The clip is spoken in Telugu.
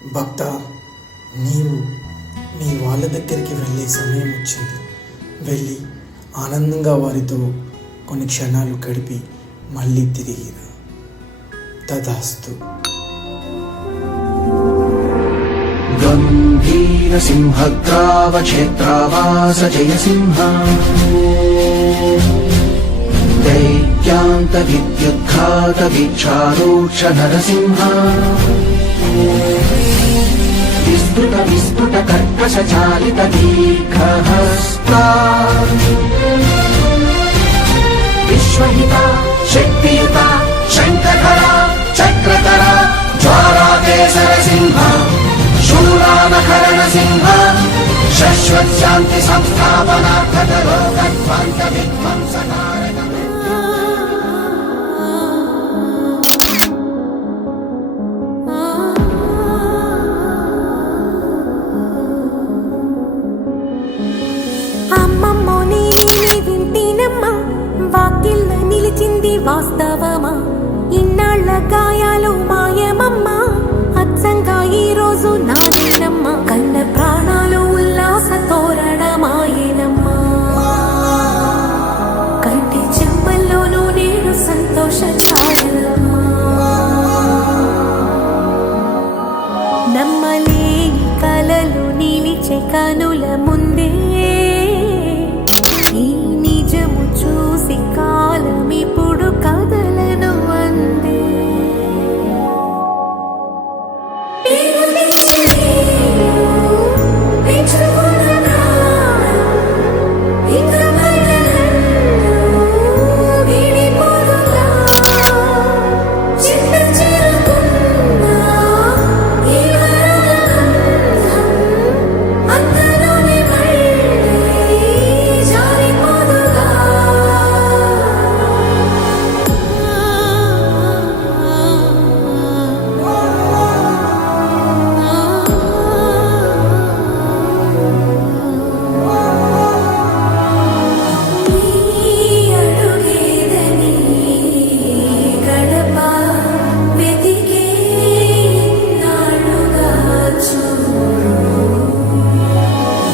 భక్త, నీవు మీ వాళ్ళ దగ్గరికి వెళ్ళే సమయం వచ్చింది. వెళ్ళి ఆనందంగా వారితో కొన్ని క్షణాలు గడిపి మళ్ళీ తిరిగిరా. తదాస్తు. గంభీర సింహగ్రావ క్షేత్రావాస జయసింహ దైత్యాంత విద్యుద్ఘాత వీక్షారోక్ష నరసింహ విస్తృత విస్తృత కర్కశ చాలిత దీర్ఘహస్తా విశ్వహిత శక్తియుత శంఖధర చక్రధర జ్వాలాకేసర సింహ శూలానకరణ సింహ శాశ్వత శాంతి సంస్థాపనార్థక లోకధ్వంత విధ్వంసకారక. అమ్మమ్మో నీ వింటినమ్మా, వాకిళ్ళ నిలిచింది వాస్తవమా? ఇన్నాళ్ల గాయాలు మాయమమ్మా, అచ్చంగా ఈ రోజు నానేనమ్మా. కన్న ప్రాణాలు ఉల్లాస తోరణమాయేనమ్మా, కంటి చెమ్మల్లోనూ నేడు సంతోష ఛాయలమ్మా. నమ్మలేని కలలు నిలిచే కనుల